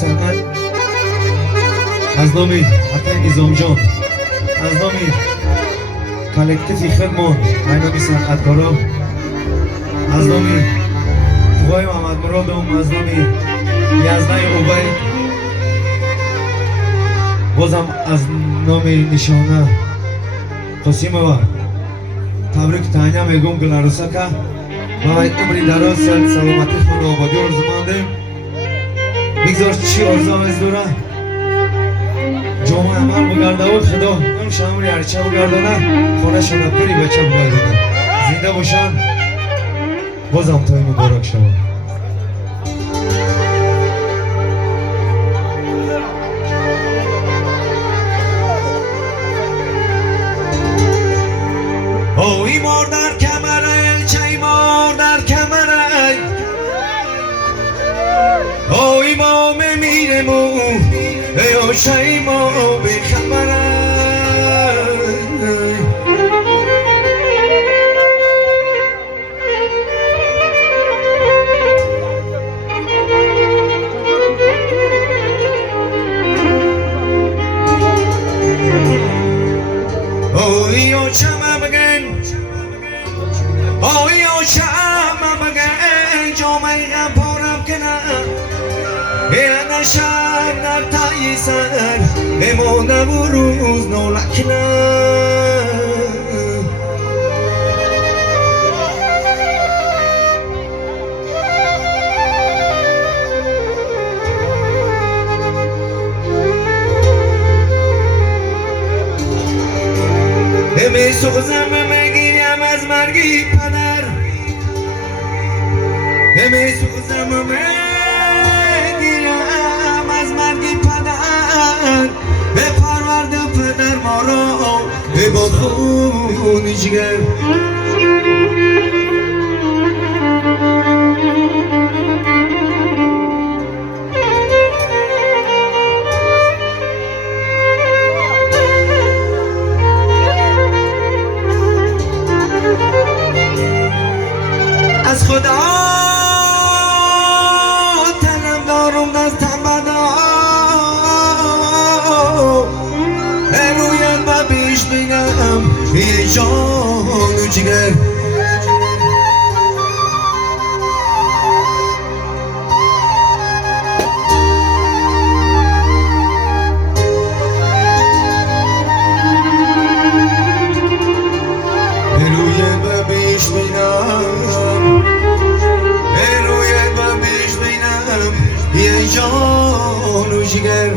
صنعت از نامی حتی نظام جان، از نامی کالکتیفی خدمان اینامی صنعتکارا، از نامی خواه محمد مرادم، از نامی یزدای عبید، بازم از نامی نشانه قاسمова تبریک تهنیه میگم گلارسکه و عمری دراز سلامتی خود آبادی آرزومندیم. بگذار چی آرزو از دوره جامعه عمل بگرده و خدا اون شمری هرچه بگردانه خانه شده پری بچه بگردانه زنده باشن. بازم تای مبارک شود. اوی مار در کمره چای مار در کمره اوی ما میمیرم ای چای ما به خبره اوی او چما بگن اوی او چما بگن جامعه پارم کنه ای نشان در تایی سر امونه و روز نولکنه می سوزم میگیرم از مرگی پدر می سوزم میگیرم از مرگی پدر به پرورد پدر ما را به با خون جگر از خدا تنم دارم دستم بدا رویت و بیش بینم یه جان و جگر رویت و بیش بینم یه جان و جگر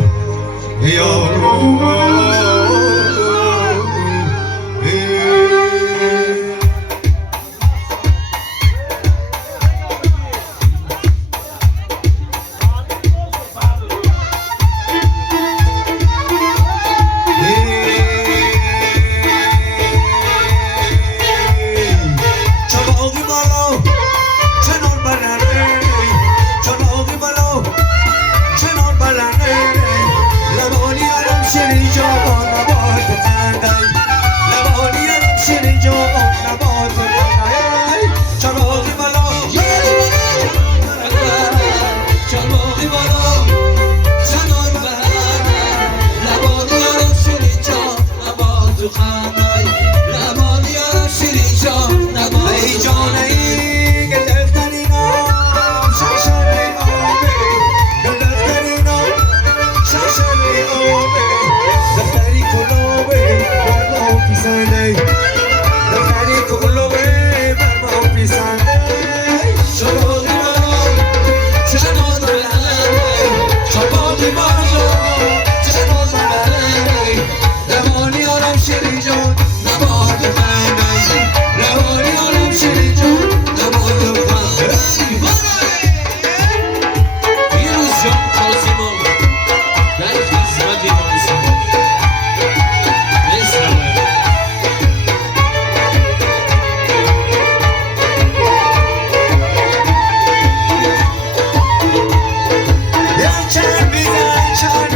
Char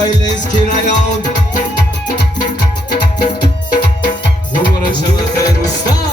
خیلی از کرایان مبارک شود خیر استاد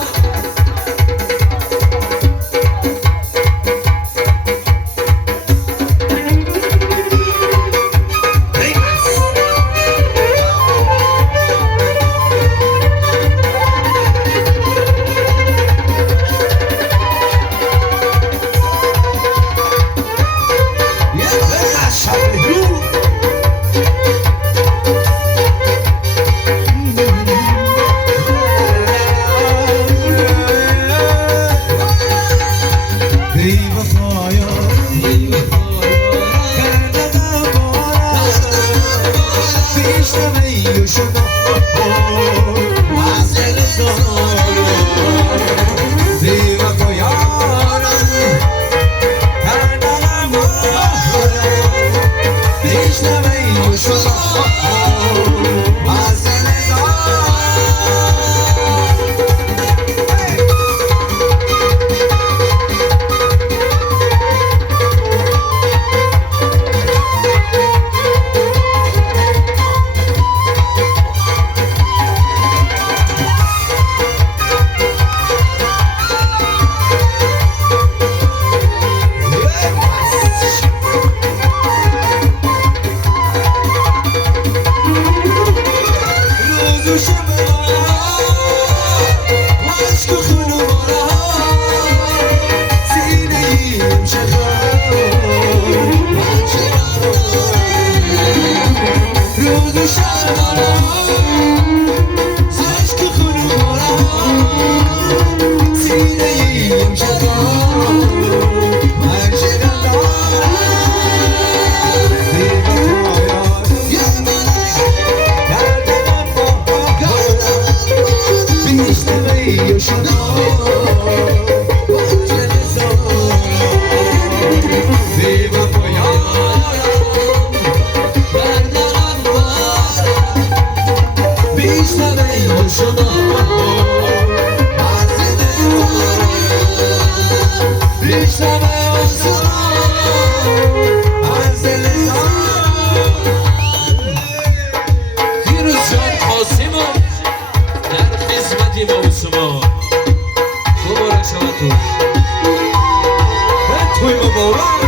مبارک